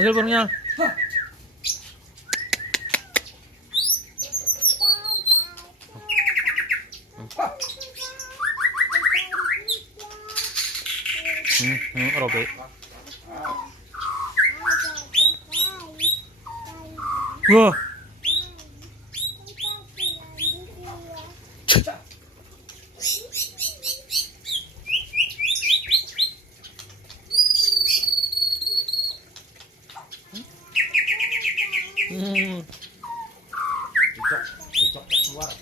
Panggil burungnya. Robek. Wah. Cocoknya keluar.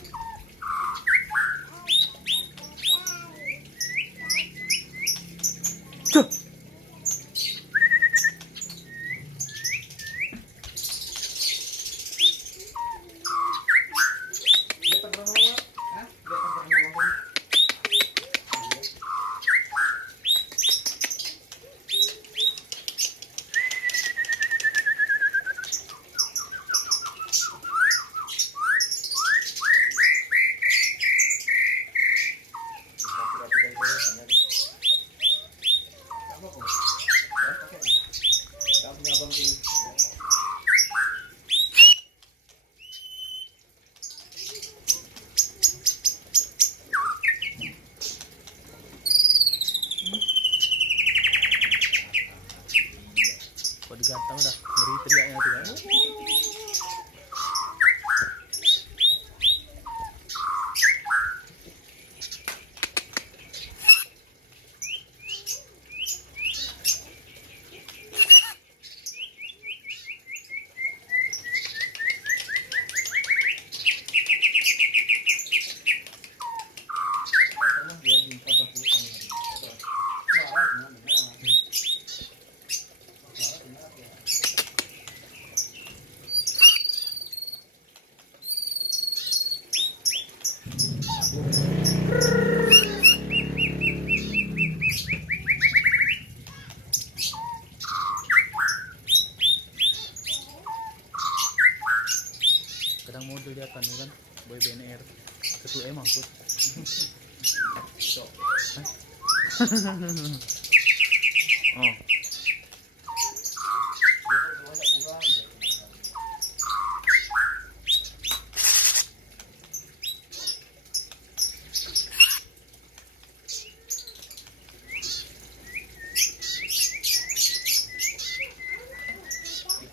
Kok digantang udah ngeri teriaknya tuh kan. Kadang mau dilihatkan kan boy BNR ketua emang kut. Oh.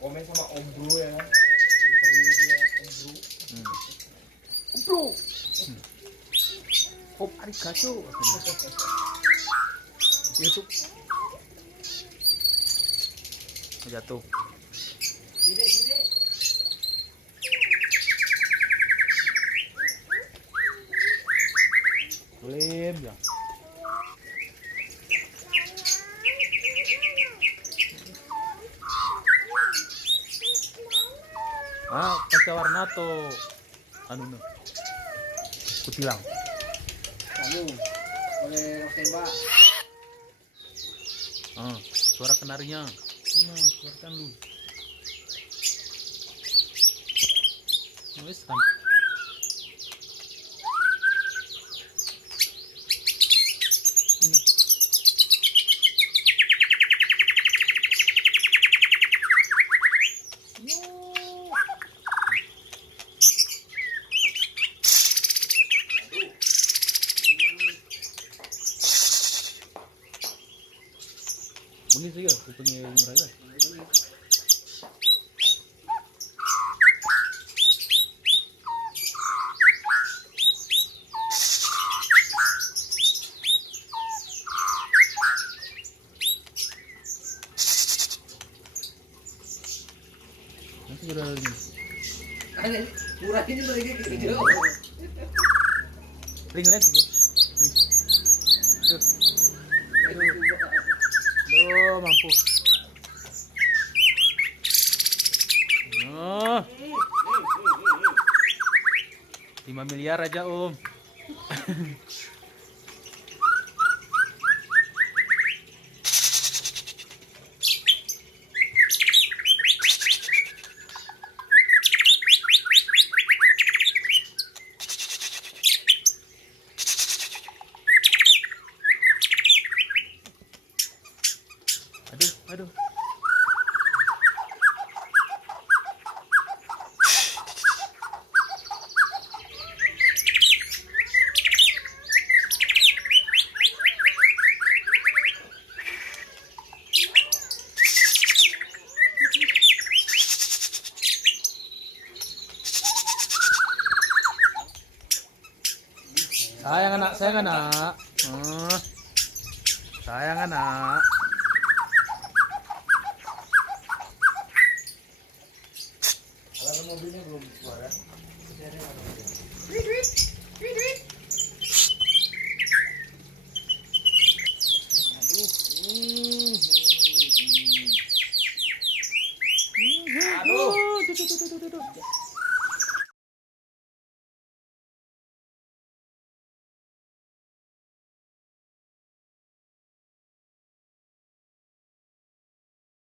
Komen sama Om Bro ya. Dia Om Bro. Om Bro. Om arigato. YouTube. Jatuh. Sini. Lem ya. Pakai warna tuh anu no. Kutilang. Oleh tembak. Suara kenarinya. Mana keluarkan lu. Wes kan. Ini. Bunyi sih ya, kupingnya murah ya. Nanti udah lagi. Murah ini lagi gitu. Ring lagi bro. Aduh, mampu. 5 miliar aja Om. Aduh. Sayang anak, sayang anak. Sayang anak.